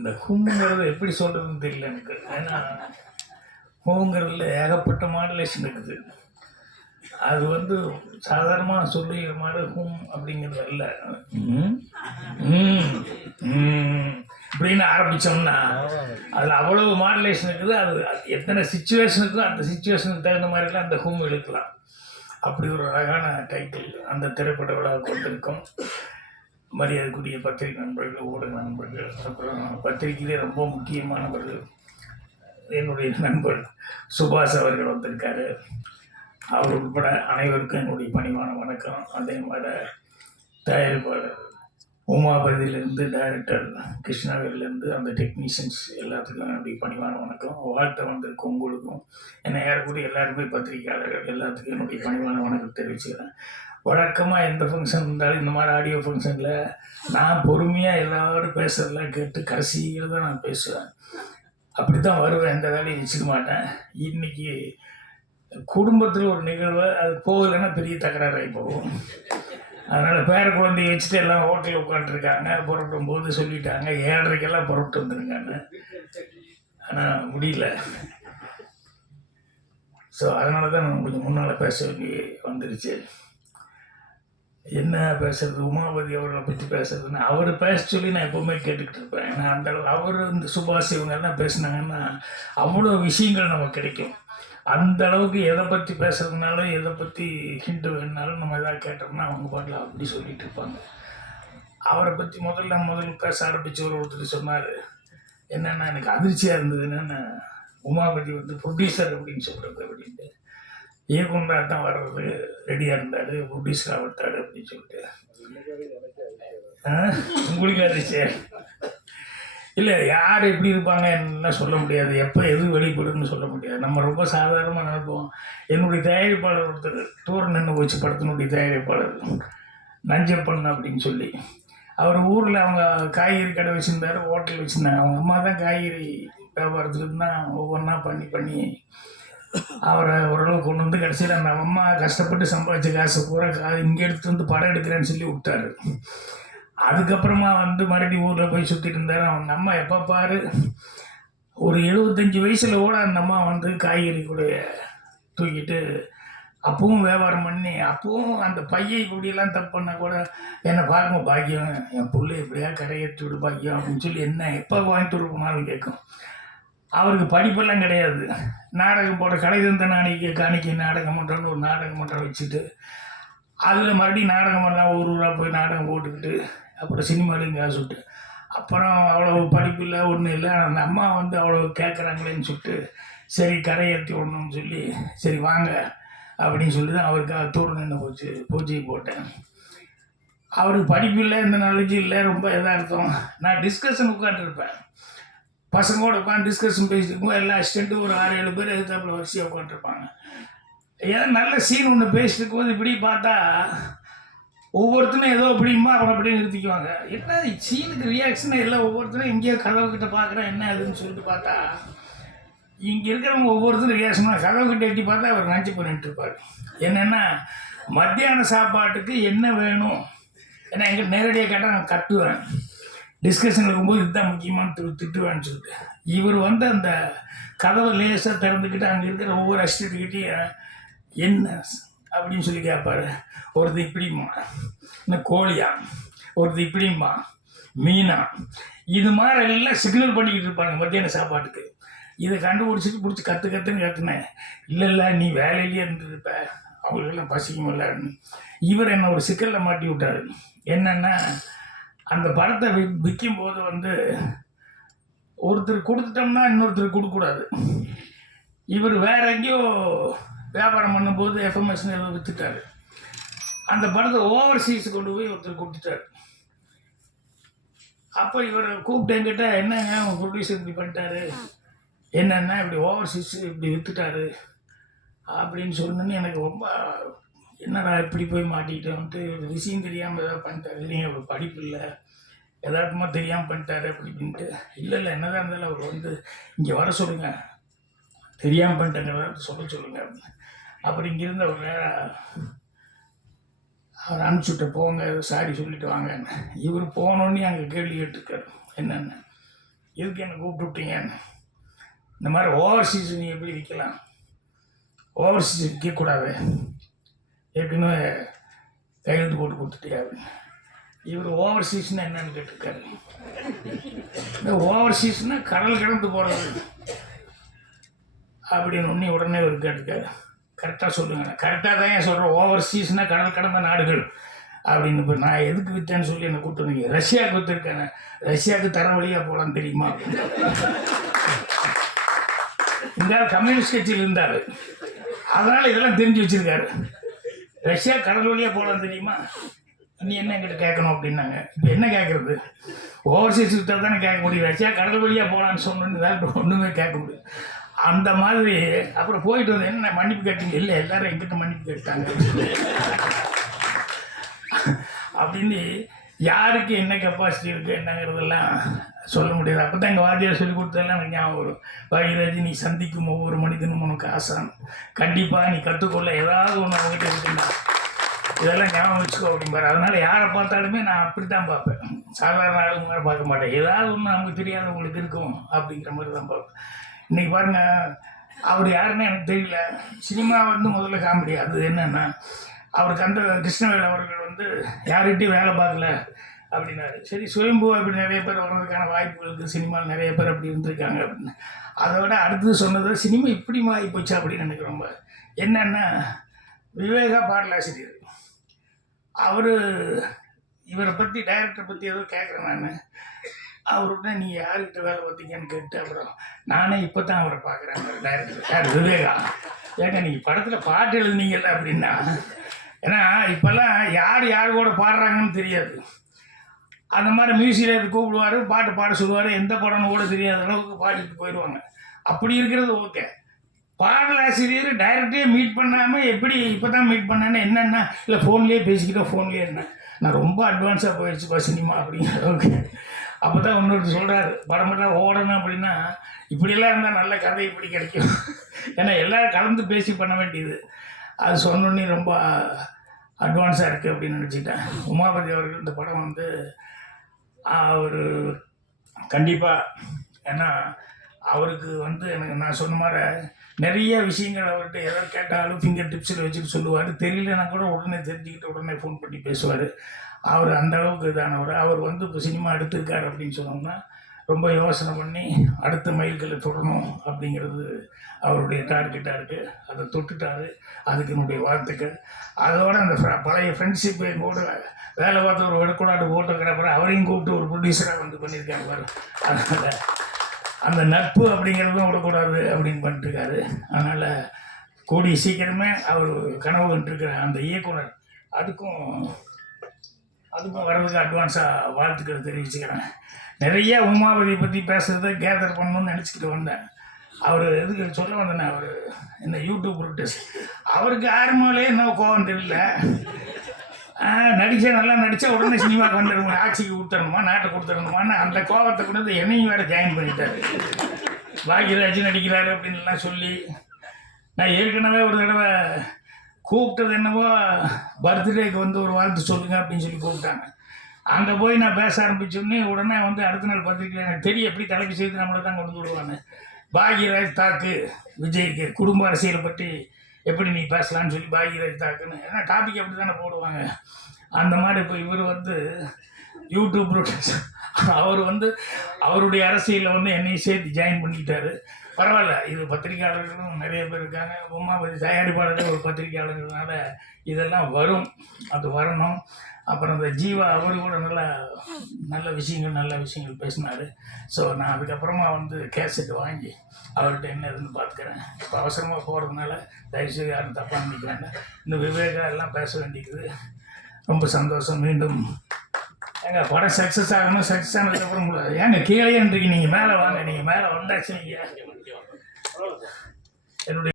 இந்த ஹும்ங்கிறத எப்படி சொல்கிறதுன்னு தெரியல எனக்கு. ஏன்னா ஹூங்கிறதுல ஏகப்பட்ட மாடுலேஷன் இருக்குது. அது வந்து சாதாரணமாக சொல்லிக்கிற மாதிரி ஹூம் அப்படிங்கிறது அல்ல. அப்படின்னு ஆரம்பித்தோம்னா அதில் அவ்வளவு மாடுலேஷன் இருக்குது. அது எத்தனை சுச்சுவேஷனுக்கோ அந்த சுச்சுவேஷனுக்கு தகுந்த மாதிரிலாம் அந்த ஹூம் இழுக்கலாம். அப்படி ஒரு அழகான டைட்டில் அந்த திரைப்பட விழா கொண்டிருக்கும் மரியாதைக்குரிய பத்திரிகை நண்பர்கள் ஊடக நண்பர்கள் அப்புறம் பத்திரிகையிலே ரொம்ப முக்கியமானவர்கள் என்னுடைய நண்பர் சுபாஷ் அவர்கள் வந்திருக்காரு. அவர் உட்பட அனைவருக்கும் என்னுடைய பணிவான வணக்கம். அதே மாதிரி தயாரிப்பாளர் உமாபதியிலேருந்து டைரக்டர் கிருஷ்ணாகர்லேருந்து அந்த டெக்னீஷியன்ஸ் எல்லாத்துக்கும் அப்படி பணிவான வணக்கம். வாழ்த்த வந்திருக்கும் உங்களுக்கும். என்னை ஏறக்கூடிய எல்லாருமே பத்திரிகையாளர்கள் எல்லாத்துக்கும் என்னுடைய பணிவான வணக்கம் தெரிவிச்சுக்கிறேன். வழக்கமாக எந்த ஃபங்க்ஷன் இருந்தாலும் இந்த மாதிரி ஆடியோ ஃபங்க்ஷனில் நான் பொறுமையாக எல்லாரும் பேசுறதெல்லாம் கேட்டு கடைசியில் தான் நான் பேசுவேன். அப்படி தான் வருவேன் எந்த வேலையும் வச்சுக்க மாட்டேன். இன்னைக்கு குடும்பத்தில் ஒரு நிகழ்வு அது போகலைன்னா பெரிய தகராறாகி போகும். அதனால் பேர குழந்தைய வச்சுட்டு எல்லாம் ஹோட்டலில் உட்காந்துருக்காங்க புறப்படும் போது சொல்லிட்டாங்க ஏழரைக்கெல்லாம் புறப்பட்டு வந்துருங்கன்னு ஆனால் முடியல. ஸோ அதனால தான் நான் கொஞ்சம் முன்னால் பேச வேண்டி வந்துருச்சு. என்ன பேசுறது? உமாபதி அவர்களை பற்றி பேசுறதுன்னு அவர் பேச சொல்லி நான் எப்போவுமே கேட்டுக்கிட்டு இருப்பேன். ஏன்னா அந்த அவர் இந்த சுபாஷ் இவங்க எல்லாம் பேசுனாங்கன்னா அவ்வளோ விஷயங்கள் நமக்கு கிடைக்கும். அந்த அளவுக்கு எதை பற்றி பேசுறதுனாலும் எதை பற்றி ஹிண்ட் வேணுனாலும் நம்ம எதாவது கேட்டோம்னா அவங்க பாட்டில் அப்படி சொல்லிட்டு இருப்பாங்க. அவரை பற்றி முதல்ல முதல்ல பேச ஆரம்பிச்சவர் ஒருத்தர் சொன்னார். என்னென்னா எனக்கு அதிர்ச்சியாக இருந்ததுன்னா உமாபதி வந்து ப்ரொடியூசர் அப்படின்னு சொல்கிறது அப்படின்ட்டு. இயக்குனராக தான் வர்றது ரெடியாக இருந்தார். ப்ரொடியூசராக விட்டார் அப்படின்னு சொல்லிட்டு. உங்களுக்கு அதிர்ச்சி இல்லை யார் எப்படி இருப்பாங்க என்ன சொல்ல முடியாது. எப்போ எது வெளிப்படுதுன்னு சொல்ல முடியாது. நம்ம ரொம்ப சாதாரணமாக நினைப்போம் என்னுடைய தயாரிப்பாளர் ஒருத்தர் டூர் நின்று போச்சு படத்தினுடைய தயாரிப்பாளர். நஞ்சப்பன் அப்படின்னு சொல்லி. அவர் ஊரில் அவங்க காய்கறி கடை வச்சுருந்தாரு ஹோட்டல் வச்சுருந்தாங்க அவங்க அம்மா தான் காய்கறி வியாபாரத்துக்கு தான் ஒவ்வொன்றா பண்ணி பண்ணி அவரை ஓரளவு கொண்டு வந்து கடைசியில் அந்த அம்மா கஷ்டப்பட்டு சம்பாதிச்ச காசு பூரா கா இங்கே எடுத்து வந்து படம் எடுக்கிறேன்னு சொல்லி விட்டாரு. அதுக்கப்புறமா வந்து மறுபடியும் ஊரில் போய் சுற்றிட்டு இருந்தார். அவங்க அம்மா எப்போ பாரு? ஒரு எழுபத்தஞ்சி வயசில் கூட அந்த அம்மா வந்து காய்கறி கூட தூக்கிட்டு அப்பவும் வியாபாரம் பண்ணி அப்பவும் அந்த பையன் இப்படிலாம் தப்பு பண்ணால் கூட என்னை பாருங்க பாக்கியம் என் பிள்ளை எப்படியா கரையேற்றி விடு பாக்கியம் அப்படின்னு சொல்லி என்ன எப்போ கோயம்புத்தூர் போனாலும் கேட்கும். அவருக்கு படிப்பெல்லாம் கிடையாது. நாடகம் போட கடை தந்த நாளைக்கு காணிக்கை நாடகம் மன்றம்னு ஒரு நாடகம் மன்றம் வச்சுட்டு அதில் மறுபடியும் நாடகம் பண்ணலாம் ஊர் ஊராக போய் நாடகம் போட்டுக்கிட்டு அப்புறம் சினிமாலையும் காசு விட்டு. அப்புறம் அவ்வளோ படிப்பு இல்லை ஒன்றும் இல்லை. அந்த அம்மா வந்து அவ்வளோ கேட்குறாங்களேன்னு சொல்லிட்டு சரி கரையேற்றி விடணும்னு சொல்லி சரி வாங்க அப்படின்னு சொல்லி தான் அவருக்காக தூர் நின்று போச்சு பூஜையை போட்டேன். அவருக்கு படிப்பு இல்லை இந்த நாலேஜ் இல்லை ரொம்ப எதார்த்தம் நான் டிஸ்கஷன் உட்காந்துருப்பேன் பசங்களோட உட்காந்து டிஸ்கஷன் பேசிட்டு இருக்கும். எல்லா அசிஸ்டண்ட்டும் ஒரு ஆறு ஏழு பேர் எதிர்த்தாப்புல வரிசையாக உட்காந்துருப்பாங்க ஏதோ நல்ல சீன் ஒன்று பேசிட்டு இருக்கும்போது இப்படி பார்த்தா ஒவ்வொருத்தனும் ஏதோ அப்படிமா அப்புறம் அப்படியே நிறுத்திக்குவாங்க. என்ன சீனுக்கு ரியாக்ஷனே இல்லை ஒவ்வொருத்தரும் எங்கேயோ கதவு கிட்ட பார்க்குறேன் என்ன அதுன்னு சொல்லிட்டு பார்த்தா இங்கே இருக்கிறவங்க ஒவ்வொருத்தரும் ரியாக்ஷனாக கதவு கிட்ட எட்டி பார்த்தா அவர் நினச்சி பண்ணிட்டு இருப்பார் என்னென்னா மத்தியான சாப்பாட்டுக்கு என்ன வேணும்? ஏன்னா எங்களுக்கு நேரடியாக கேட்டால் நான் கட்டுவேன். டிஸ்கஷன் இருக்கும்போது இதுதான் முக்கியமான திரு திட்டுவேன்னு சொல்லிட்டு. இவர் வந்து அந்த கதவை லேசாக திறந்துக்கிட்டு அங்கே இருக்கிற ஒவ்வொரு அசிஸ்டண்ட்கிட்டையும் என்ன அப்படின்னு சொல்லி கேட்பாரு. ஒருத்தர் இப்படிம்மா. இந்த கோழியா? ஒருத்தர் இப்படிம்மா. மீனா? இது மாதிரி எல்லாம் சிக்னல் பண்ணிக்கிட்டு இருப்பாங்க மத்தியான சாப்பாட்டுக்கு. இதை கண்டுபிடிச்சிட்டு பிடிச்சி கற்று கற்றுன்னு கற்றுனேன் இல்லை இல்லை நீ வேலையிலேயே இருந்துருப்ப. அவங்களுக்கெல்லாம் பசிக்கும் இல்லைன்னு இவர் என்னை ஒரு சிக்கலில் மாட்டி விட்டார். என்னென்னா அந்த படத்தை வி விற்கும் போது வந்து ஒருத்தர் கொடுத்துட்டோம்னா இன்னொருத்தர் கொடுக்கக்கூடாது. இவர் வேற எங்கேயோ வியாபாரம் பண்ணும்போது எஃப்எம்எஸ்னு ஏதோ விற்றுட்டாரு அந்த படத்தை ஓவர்சீஸ் கொண்டு போய் ஒருத்தர் கொடுத்துட்டாரு. அப்போ இவர் கூப்பிட்டு என்கிட்ட என்னங்க உங்கள் ப்ரொடியூசர் இப்படி பண்ணிட்டாரு? என்னென்ன இப்படி ஓவர்சீஸ் இப்படி விற்றுட்டாரு அப்படின்னு சொன்னோன்னே எனக்கு ரொம்ப என்னடா இப்படி போய் மாட்டிக்கிட்டோன்ட்டு விஷயம் தெரியாமல் ஏதாவது பண்ணிட்டாரு. இல்லைங்க அவர் படிப்பு இல்லை. எதார்த்தமாக தெரியாமல் பண்ணிட்டாரு. அப்படி இப்படின்ட்டு இல்லை இல்லை என்னதான் இருந்தாலும் அவர் வந்து இங்கே வர சொல்லுங்கள் தெரியாமல் பண்ணிட்டேங்கிறத சொல்ல சொல்லுங்க அப்புறம் இங்கே இங்கிருந்து அவர் நேராக அவர் அனுப்பிச்சுட்டு போங்க சாரி சொல்லிட்டு வாங்க இவர் போனோடனே அங்கே கேள்வி கேட்டுருக்காரு. என்னென்ன? எதுக்கு என்ன கூப்பிட்டு விட்டீங்க இந்த மாதிரி ஓவர்சீஸ் நீ எப்படி விற்கலாம் ஓவர்சீஸ் விற்கக்கூடாது ஏற்கனவே கையெழுத்து போட்டு கொடுத்துட்டியா இவர் ஓவர்சீஸ்னால் என்னன்னு கேட்டிருக்காரு. இந்த ஓவர்சீஸ்னால் கடல் கடந்து போகிறது அப்படின்னு ஒன்று உடனே ஒரு கேட்டுக்காரு கரெக்டாக சொல்லுங்க. கரெக்டாக தான் ஏன் சொல்கிறேன் ஓவர்சீஸ்னால் கடல் கடந்த நாடுகள் அப்படின்னு இப்போ நான் எதுக்கு விற்றேன்னு சொல்லி என்னை கூப்பிட்டு வந்தீங்க. ரஷ்யாவுக்கு விற்றுருக்கேன் ரஷ்யாவுக்கு தர வழியாக போகலான்னு தெரியுமா? இந்த கம்யூனிஸ்ட் கட்சியில் இருந்தார். அதனால் இதெல்லாம் தெரிஞ்சு வச்சுருக்காரு. ரஷ்யா கடல் வழியாக போகலாம் தெரியுமா? நீ என்ன என்கிட்ட கேட்கணும் அப்படின்னாங்க. இப்போ என்ன கேட்குறது? ஓவர்சீஸ் விட்டா தானே கேட்க முடியும். ரஷ்யா கடல் வழியாக போகலான்னு சொன்னது ஒன்றுமே கேட்க முடியும். அந்த மாதிரி அப்புறம் போயிட்டு வந்து என்ன மன்னிப்பு கேட்டீங்க? இல்லை எல்லாரும் எங்கிட்ட மன்னிப்பு கேட்டாங்க. அப்படின்னு யாருக்கு என்ன கெப்பாசிட்டி இருக்குது என்னங்கிறதெல்லாம் சொல்ல முடியாது. அப்போ தான் எங்கள் வாத்தியார் சொல்லி கொடுத்ததெல்லாம் எனக்கு ஞாபகம் வரும். பாகிராஜ் நீ சந்திக்கும் ஒவ்வொரு மனிதனும் உனக்கு ஆசான். கண்டிப்பாக நீ கற்றுக்கொள்ள ஏதாவது ஒன்று அவங்ககிட்ட இருக்குண்டா இதெல்லாம் ஞாபகம் வச்சுக்கோ அப்படிம்பாரு அதனால் யாரை பார்த்தாலுமே நான் அப்படி தான் பார்ப்பேன். சாதாரண ஆளுங்க மாதிரி பார்க்க மாட்டேன். ஏதாவது ஒன்று நமக்கு தெரியாதவங்களுக்கு இருக்கும் அப்படிங்கிற மாதிரி தான் பார்ப்பேன். இன்றைக்கி பாருங்கள் அவர் யாருன்னு எனக்கு தெரியல. சினிமா வந்து முதல்ல காமெடி அது என்னென்னா அவருக்கு அந்த கிருஷ்ணவேல் அவர்கள் வந்து யார்கிட்டையும் வேலை பார்க்கல அப்படின்னாரு. சரி சுயம்பு அப்படி நிறைய பேர் வர்றதுக்கான வாய்ப்புகள் இருக்குது சினிமாவில் நிறைய பேர் அப்படி இருந்திருக்காங்க அப்படின்னு. அதை விட அடுத்தது சொன்னது சினிமா இப்படி மாறி போச்சு அப்படின்னு எனக்கு ரொம்ப என்னென்னா விவேகா பாடலாசிரியர். அவர் இவரை பற்றி டைரக்டரை பற்றி ஏதோ கேட்குறேன் நான். அவர்கிட்ட நீ யார்கிட்ட வேலை பார்த்தீங்கன்னு கேட்டு அப்புறம் நானே இப்போ தான் அவரை பார்க்குறேன் டைரக்டர் யார் விவேகா ஏங்க நீங்கள் படத்தில் பாட்டு எழுதுனீங்கல்ல அப்படின்னா ஏன்னா இப்போல்லாம் யார் யார் கூட பாடுறாங்கன்னு தெரியாது. அந்த மாதிரி மியூசிக்கில் எடுத்து கூப்பிடுவார் பாட்டு பாட சொல்லுவார் எந்த படம்னு கூட தெரியாத அளவுக்கு பாடிட்டு போயிடுவாங்க. அப்படி இருக்கிறது ஓகே. பாடலாசிரியர் டைரக்டே மீட் பண்ணாமல் எப்படி இப்போ தான் மீட் பண்ணேன்னு என்னென்னா இல்லை ஃபோன்லேயே பேசிக்கிட்டோம் ஃபோன்லேயே என்ன? நான் ரொம்ப அட்வான்ஸாக போயிடுச்சுப்பா சினிமா அப்படிங்கிற அளவுக்கு. அப்போ தான் இன்னொருத்தர் சொல்கிறாரு பண்ணால் ஓடணும் அப்படின்னா இப்படியெல்லாம் இருந்தால் நல்ல கதை இப்படி கிடைக்கும். ஏன்னா எல்லோரும் கலந்து பேசி பண்ண வேண்டியது. அது சொன்னோன்னே ரொம்ப அட்வான்ஸாக இருக்குது அப்படின்னு நினச்சிட்டேன் உமாபதி அவர்கள் இந்த படம் வந்து அவர் கண்டிப்பாக ஏன்னா அவருக்கு வந்து எனக்கு நான் சொன்ன மாதிரி நிறைய விஷயங்கள் அவர்கிட்ட எதாவது கேட்டாலும் ஃபிங்கர் டிப்ஸில் வச்சுட்டு சொல்லுவார். தெரியலனா கூட உடனே தெரிஞ்சுக்கிட்டு உடனே ஃபோன் பண்ணி பேசுவார். அவர் அந்த அளவுக்கு இதானவர். அவர் வந்து இப்போ சினிமா எடுத்திருக்கார் அப்படின்னு சொன்னோம்னா ரொம்ப யோசனை பண்ணி அடுத்த மைல்களை தொடணும் அப்படிங்கிறது அவருடைய டார்கெட்டாக இருக்குது அதை தொட்டுட்டாரு. அதுக்கு என்னுடைய வாழ்த்துக்கள். அதோட அந்த பழைய ஃப்ரெண்ட்ஷிப் கூட வேலை பார்த்த ஒரு வெடக்கூடாது ஃபோட்டோகிராஃபர் அவரையும் கூப்பிட்டு ஒரு ப்ரொடியூசராக வந்து பண்ணியிருக்காங்க பாரு. அதனால் அந்த நட்பு அப்படிங்கிறதும் விடக்கூடாது அப்படின்னு பண்ணிட்டுருக்காரு. அதனால் கூடிய சீக்கிரமே அவர் கனவு இருக்கிற அந்த இயக்குனர். அதுக்கும் அதுக்கும் வர்றதுக்கு அட்வான்ஸாக வாழ்த்துக்கள் தெரிவிச்சுக்கிறேன். நிறைய உமாபதி பற்றி பேசுறதை கேதர் பண்ணணும்னு நினச்சிக்கிட்டு வந்தேன். அவர் எதுக்கு சொல்ல வந்தேனே அவர் இந்த யூடியூப் டெஸ்ட் அவருக்கு ஆரம்பமே என்ன கோவம் தெரியல நடிச்சா நல்லா நடித்தா உடனே சினிமாக்கு வந்துடணும்? ஆட்சிக்கு கொடுத்துடணுமா? நாட்டை கொடுத்துடணுமான்னு அந்த கோவத்தை கொண்டு வந்து என்னையும் வேறு ஜாயின் பண்ணிட்டாரு. பாக்யராஜ் நடிக்கிறாரு அப்படின்லாம் சொல்லி நான் ஏற்கனவே ஒரு தடவை கூப்பிட்டது என்னவோ பர்த்டேக்கு வந்து ஒரு வாழ்த்து சொல்லுங்க அப்படின்னு சொல்லி கூப்பிட்டாங்க. அங்கே போய் நான் பேச ஆரம்பிச்சோடனே உடனே வந்து அடுத்த நாள் பத்திரிக்கை எனக்கு தெரியும் எப்படி தலைப்பு செய்து நம்மளை தான் கொண்டு விடுவாங்க பாக்யராஜ் தாக்கு விஜய்க்கு குடும்ப அரசியலை பற்றி எப்படி நீ பேசலாம்னு சொல்லி பாக்யராஜ் தாக்குன்னு. ஏன்னா டாபிக் அப்படி தானே போடுவாங்க. அந்த மாதிரி இப்போ இவர் வந்து யூடியூப் ப்ரொடியூஸ் அவர் வந்து அவருடைய அரசியலில் வந்து என்னையும் சேர்த்து ஜாயின் பண்ணிக்கிட்டாரு. பரவாயில்ல இது பத்திரிகையாளர்களும் நிறைய பேர் இருக்காங்க. உமாபதி தயாரிப்பாளர்கள் ஒரு பத்திரிகையாளர்கள்னால இதெல்லாம் வரும். அது வரணும். அப்புறம் இந்த ஜீவா அவர் கூட நல்ல நல்ல விஷயங்கள் நல்ல விஷயங்கள் பேசினார். ஸோ நான் அதுக்கப்புறமா வந்து கேசட் வாங்கி அவர்கிட்ட என்ன இதுன்னு பார்த்துக்கிறேன். இப்போ அவசரமாக போகிறதுனால தயவுசெய்து யாரும் தப்பாக நினைக்கிறாங்க. இந்த விவேகா எல்லாம் பேச வேண்டியது. ரொம்ப சந்தோஷம். மீண்டும் ஏங்க படம் சக்ஸஸ் ஆகணும் சக்ஸஸ் ஆனதுக்கப்புறம் கூட ஏங்க கீழே இருக்கீங்க நீங்கள் மேலே வாங்க நீங்கள் மேலே வந்தாச்சு நீங்கள் என்னுடைய